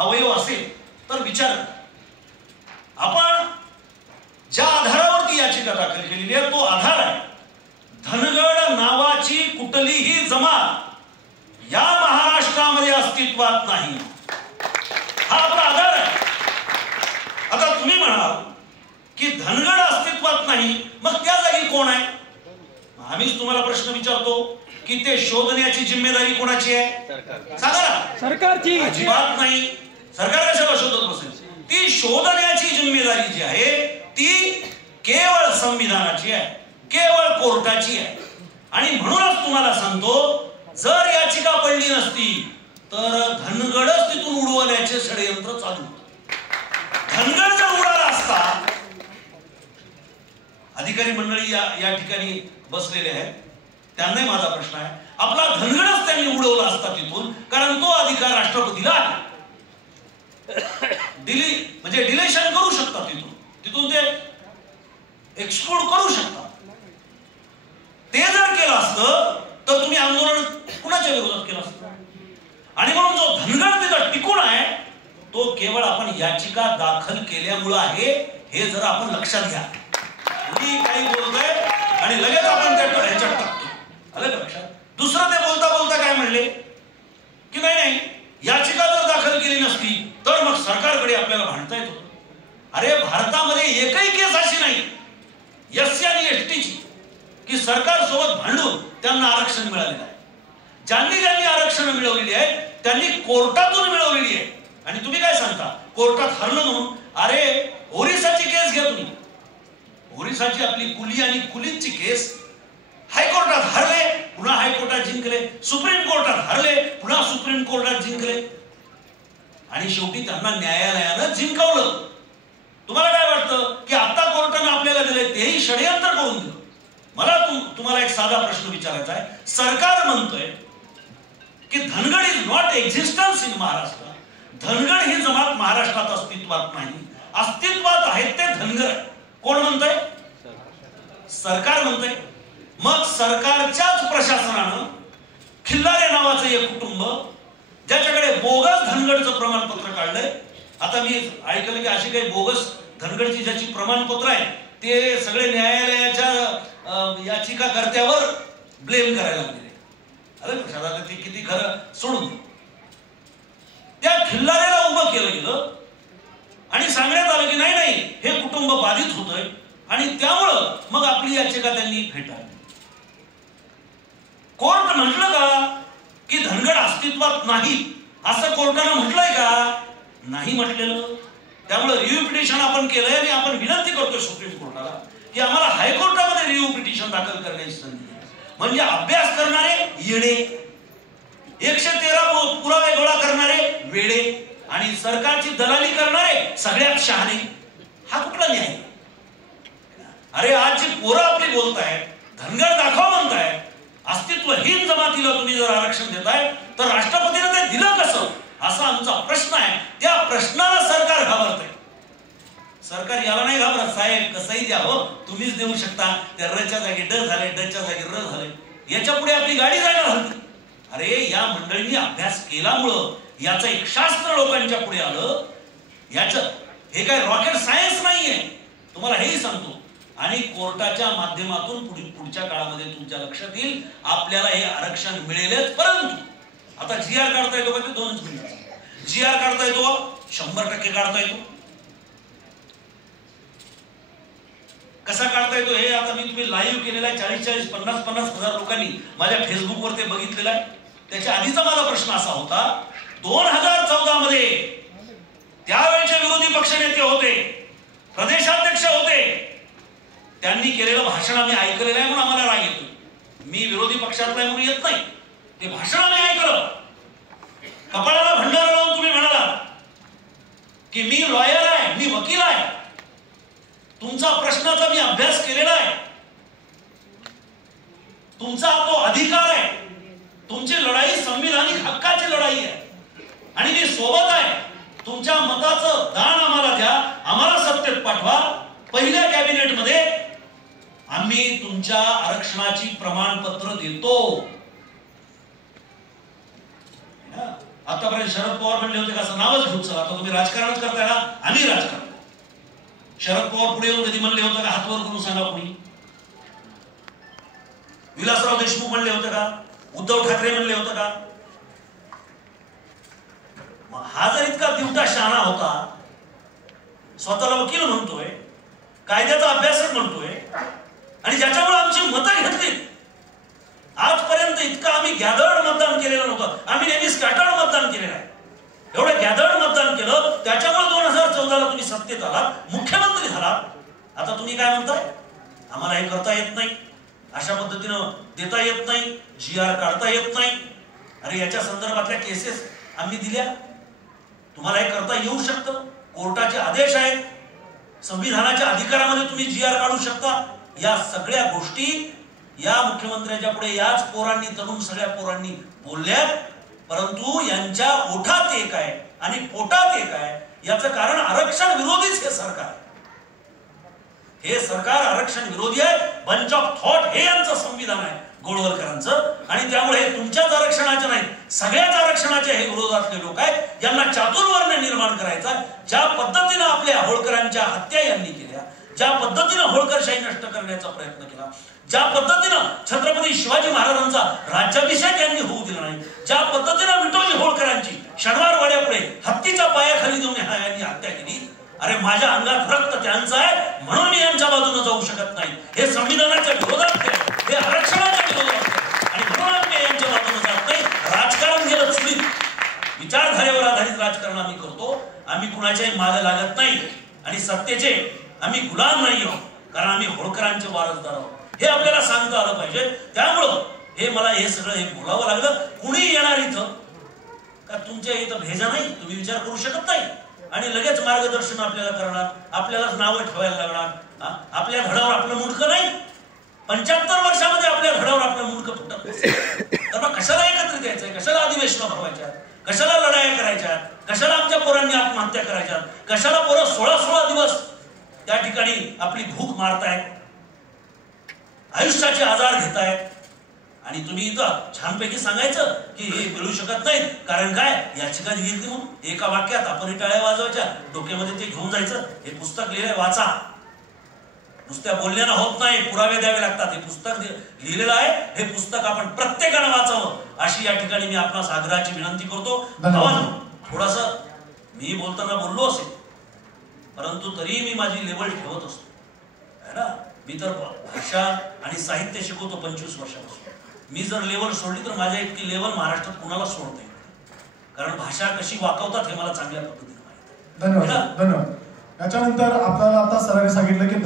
अवयव असेल तर विचार करा. आपण ज्या आधारावरती याचिका दाखल केलेली आहे तो आधार आहे धनगड नावाची कुठलीही जमात या महाराष्ट्रामध्ये अस्तित्वात नाही. हा आपला आधार आहे. आता तुम्ही म्हणाल की धनगड अस्तित्वात नाही, मग त्या जागी कोण आहे? आम्हीच तुम्हाला प्रश्न विचारतो की ते शोधण्याची जिम्मेदारी कोणाची आहे? सांगा ना. सरकारची. अजिबात नाही. सरकार कशाला शोधत बसेल? ती शोधण्याची जिम्मेदारी जी आहे ती केवळ संविधानाची आहे, केवळ कोर्टाची आहे. आणि म्हणूनच तुम्हाला सांगतो, जर याचिका पडली नसती तर धनगडच तिथून उडवण्याचे षडयंत्र चालू होतं. धनगड जर उडाला असता, अधिकारी मंडळी या ठिकाणी बसलेले आहेत, त्यांनाही माझा प्रश्न आहे, आपला धनगडच त्यांनी उडवला असता तिथून, कारण तो अधिकार राष्ट्रपतीला आहे. म्हणजे डिलेशन करू शकतात तिथून ते एक्सक्लूड करू शकतात. ते जर केलं असतं तर तुम्ही आंदोलन कुणाच्या विरोधात केलं असतं? आणि म्हणून जो धनगड तिथं टिकून आहे तो केवळ आपण याचिका दाखल केल्यामुळे आहे, हे जर आपण लक्षात घ्या. मी काही बोलतोय आणि लगेच आपण त्या ह्याच्यात टाकतो. आलं का लक्षात? दुसरं ते बोलता बोलता काय म्हणले की नाही याचिका जर दाखल केली नसती तर मग सरकारकडे आपल्याला भांडता येत होतं. अरे भारतामध्ये एकही केस अशी नाही एससी आणि एसटीची की सरकार सोबत भांडून त्यांना आरक्षण मिळालेलं आहे. ज्यांनी आरक्षण मिळवलेली आहेत त्यांनी कोर्टातून मिळवलेली आहे. आणि तुम्ही काय सांगता कोर्टात हरलं म्हणून? अरे ओरिसाची केस घ्या तुम्ही. ओरिसाची आपली कुली आणि कुलींची केस हायकोर्टात हरले, पुन्हा हायकोर्टात जिंकले, सुप्रीम कोर्टात हरले, पुन्हा सुप्रीम कोर्टात जिंकले, आणि शेवटी त्यांना न्यायालयानं जिंकवलं. तुम्हाला काय वाटतं की आता कोर्टानं आपल्याला दिले तेही षडयंत्र करून दिलं? मला तुम्हाला एक साधा प्रश्न विचारायचा आहे. सरकार म्हणतोय की Dhangad is not existence in Maharashtra. Dhangad ही जमात महाराष्ट्रात अस्तित्वात नाही. अस्तित्वात आहेत ते धनगर. कोण म्हणतंय? सरकार म्हणतंय. मग सरकारच्याच प्रशासनानं खिल्लारे नावाचं एक कुटुंब ज्याच्याकडे बोगस धनगडचं प्रमाणपत्र काढलंय. आता मी ऐकलं की अशी काही बोगस धनगडची ज्याची प्रमाणपत्र आहे ते सगळे न्यायालयाच्या याचिकाकर्त्यावर ब्लेम करायला लागले. अरे आता ते किती खरं सोडून त्या खिल्लारेला उभं केलं गेलं आणि सांगण्यात आलं की नाही हे कुटुंब बाधित होतंय आणि त्यामुळं मग आपली याचिका त्यांनी फेटाळली. कोर्ट म्हटलं का की धनगड अस्तित्वात नाही असं कोर्टानं म्हटलंय का? नाही म्हटलेलं. त्यामुळे रिव्ह्यू पिटिशन आपण केलंय आणि आपण विनंती करतोय सुप्रीम कोर्टाला की आम्हाला हायकोर्टामध्ये रिव्ह्यू पिटिशन दाखल करण्याची संधी. म्हणजे अभ्यास करणारे येडे, 113 पुरावे गोळा करणारे वेडे आणि सरकारची दलाली करणारे सगळ्यात शहाणे. हा कुठला न्याय? अरे आज जी पोरं आपली बोलतायत, धनगर दाखवा म्हणताय, अस्तित्वहीन जमातीला तुम्ही जर आरक्षण देताय तर राष्ट्रपतीने ते दिलं कसं असा आमचा प्रश्न आहे. त्या प्रश्नाला सरकार घाबरतंय. सरकार याला नाही घाबरत. साहेब कसंही द्या हो, तुम्हीच देऊ शकता. त्या रच्या जागी ड झाले, डच्या जागी र झाले, याच्या पुढे आपली गाडी जायला हलती. अरे या मंडळींनी अभ्यास केल्यामुळं याचं एक शास्त्र लोकांच्या पुढे आलं. याचं हे काय रॉकेट सायन्स नाहीये, तुम्हाला हेही सांगतो. आणि कोर्टाच्या माध्यमातून पुढच्या काळामध्ये तुमच्या लक्षात येईल आपल्याला हे आरक्षण मिळेलच. परंतु आता GR काढता येतो का? ते 2 मिनिट. GR काढता येतो, 100% काढता येतो. कसा काढता येतो हे आता मी तुम्ही लाईव्ह केलेला आहे. 40-40, 50-50 हजार लोकांनी माझ्या फेसबुकवर ते बघितलेलं आहे. त्याच्या आधीचा माझा प्रश्न असा होता, 2014 मध्ये त्यावेळेचे विरोधी पक्षनेते होते, प्रदेशाध्यक्ष होते, त्यांनी केलेलं भाषण आम्ही ऐकलेलं आहे म्हणून आम्हाला राग येतो. मी विरोधी पक्षातला म्हणून येत नाही. ते भाषण आम्ही ऐकलं. कपाळाला भंडारा लावून तुम्ही म्हणाला की मी लॉयर आहे, मी वकील आहे, तुमचा प्रश्नाचा मी अभ्यास केलेला आहे, तुमचा तो अधिकार आहे, तुमची लढाई संविधानिक हक्काची लढाई आहे आणि मी सोबत आहे. तुमच्या मताचं दान आम्हाला द्या, आम्हाला सत्तेत पाठवा. पहिल्या कॅबिनेट मध्ये आम्ही तुमच्या आरक्षणाची प्रमाणपत्र देतो. आता आतापर्यंत शरद पवार म्हणले होते का असं नावच घेऊन चला, आता तुम्ही राजकारणच करताय ना, आम्ही राजकारण. शरद पवार पुढे येऊन कधी म्हणले होते का हातवर करून सांगा कोणी? विलासराव देशमुख म्हणले होते का? उद्धव ठाकरे म्हणले होते का? हा जर इतका दिवटा शहाणा होता, स्वतःला वकील म्हणतोय, कायद्याचा अभ्यासक म्हणतोय, आणि ज्याच्यामुळे आमची मतं घेतली, आजपर्यंत इतकं आम्ही गॅदर्ड मतदान केलेलं नव्हतं. आम्ही नेहमी स्कॅटर्ड मतदान केलेलं आहे. एवढं गॅदर्ड मतदान केलं, त्याच्यामुळे 2014ला तुम्ही सत्तेत आलात, मुख्यमंत्री झालात. आता तुम्ही काय म्हणताय? आम्हाला हे करता येत नाही, अशा पद्धतीनं देता येत नाही, GR काढता येत नाही. अरे याच्या संदर्भातल्या केसेस आम्ही दिल्या. तुम्हाला हे करता येऊ शकतं. कोर्टाचे आदेश आहेत, संविधानाच्या अधिकारामध्ये तुम्ही GR काढू शकता. या सगळ्या गोष्टी या मुख्यमंत्र्यांच्या पुढे याच पोरांनी, तरुण सगळ्या पोरांनी बोलल्या. परंतु यांच्या ओठात एक आहे आणि पोटात एक आहे. याचं कारण आरक्षण विरोधीच हे सरकार आहे. हे सरकार आरक्षण विरोधी आहे. बंच ऑफ थॉट हे यांचं संविधान आहे गोळवलकरांचं. आणि त्यामुळे तुमच्याच आरक्षणाचे नाही, सगळ्याच आरक्षणाचे हे विरोधातले लोक आहेत. यांना चातुर्वर्ण्य निर्माण करायचा. ज्या पद्धतीनं आपल्या होळकरांच्या हत्या यांनी केल्या, ज्या पद्धतीनं होळकरशाही नष्ट करण्याचा प्रयत्न केला, ज्या पद्धतीनं छत्रपती शिवाजी महाराजांचा राज्याभिषेक यांनी होऊ दिला नाही, ज्या पद्धतीनं विठोजी होळकरांची शनिवार वाड्यापुढे हत्तीच्या पायाखाली देऊन यांनी हत्या केली. अरे माझ्या अंगात रक्त त्यांचं आहे म्हणून मी यांच्या बाजूने जाऊ शकत नाही. हे संविधानाच्या विरोधात आहे, हे आरक्षणाच्या विरोधात आहे, आणि म्हणून मी यांच्या बाजूने जात नाही. राजकारण गेलं चुलीत. विचारधारेवर आधारित राजकारण आम्ही करतो. आम्ही कुणाच्याही मागे लागत नाही आणि सत्तेचे आम्ही गुलाम नाही आहोत, कारण आम्ही होळकरांचे वारसदार आहोत. हे आपल्याला सांगता आलं पाहिजे. त्यामुळं मला हे सगळं हे बोलावं लागलं. कुणी येणार इथं का तुमच्या इथं भेजा नाही, तुम्ही विचार करू शकत नाही आणि लगेच मार्गदर्शन आपल्याला करणार, आपल्यालाच नावं ठेवायला लागणार. आपल्या धडावर आपलं मुंडकं नाही. 75 वर्षामध्ये आपल्या धडावर आपलं मुंडकं फुटत नसतं. तर मग कशाला एकत्रित यायचंय? कशाला अधिवेशन भरवायच्या? कशाला लढाया करायच्या? कशाला आमच्या पोरांनी आत्महत्या करायच्या? कशाला पोरं 16-16 दिवस त्या ठिकाणी आपली भूक मारतायत, आयुष्याचे आजार घेतायत, आणि तुम्ही इथं छानपैकी सांगायचं की हे मिळू शकत नाही कारण काय याचिका घेतली म्हणून. एका वाक्यात आपण टाळ्या वाजवायच्या, डोक्यामध्ये ते घेऊन जायचं. हे पुस्तक लिहिलंय, वाचा. नुसत्या बोलण्यानं होत नाही, पुरावे द्यावे लागतात. हे पुस्तक लिहिलेलं आहे, हे पुस्तक आपण प्रत्येकानं वाचावं अशी या ठिकाणी मी आपणास आग्रहाची विनंती करतो. थोडस मी बोलताना बोललो असेल, परंतु तरी मी माझी लेवल ठेवत असतो है ना. मी तर भाषा आणि साहित्य शिकवतो 25 वर्षापासून. मी जर लेवल सोडली तर माझ्या इतकी लेवल महाराष्ट्रात कुणाला सोडता येईल, कारण भाषा कशी वाकवतात हे मला चांगल्या पद्धतीने माहिती आहे. धन्यवाद. धन्यवाद. याच्यानंतर आपल्याला आता सरांनी सांगितलं की